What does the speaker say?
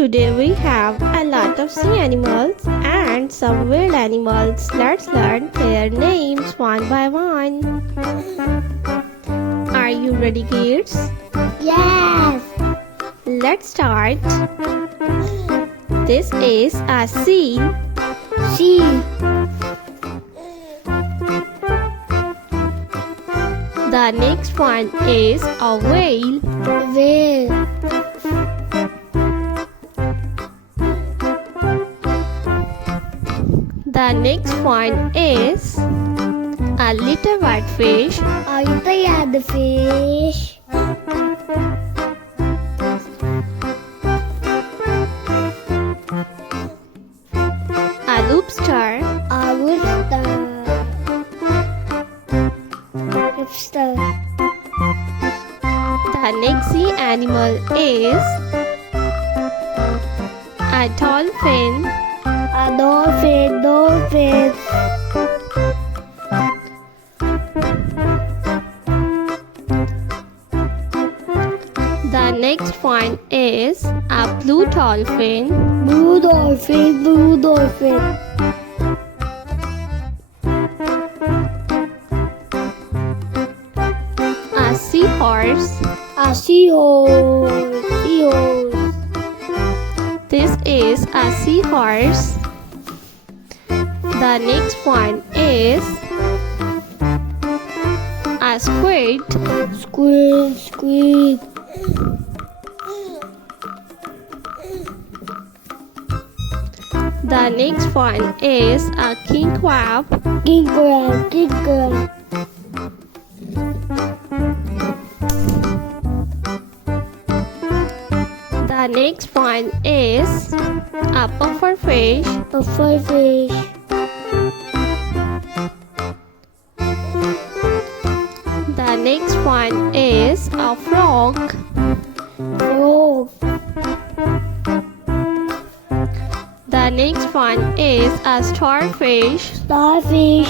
Today we have a lot of sea animals and some wild animals. Let's learn their names one by one. Are you ready, kids? Yes. Let's start. This is a seal. Sea. The next one is a whale. Whale. The next one is a little white fish. Are you tired, the fish? A lobster. A rooster. Lobster. The next sea animal is a dolphin. A dolphin. Dolphin. The next one is a blue dolphin. Blue dolphin. Blue dolphin. A seahorse. A seahorse. Seahorse. This is a seahorse. The next one is a squid. Squid. Squid. The next one is a king crab. King crab. King crab. The next one is a pufferfish. Puffer fish. The next one is a frog. Frog. The next one is a starfish. Starfish.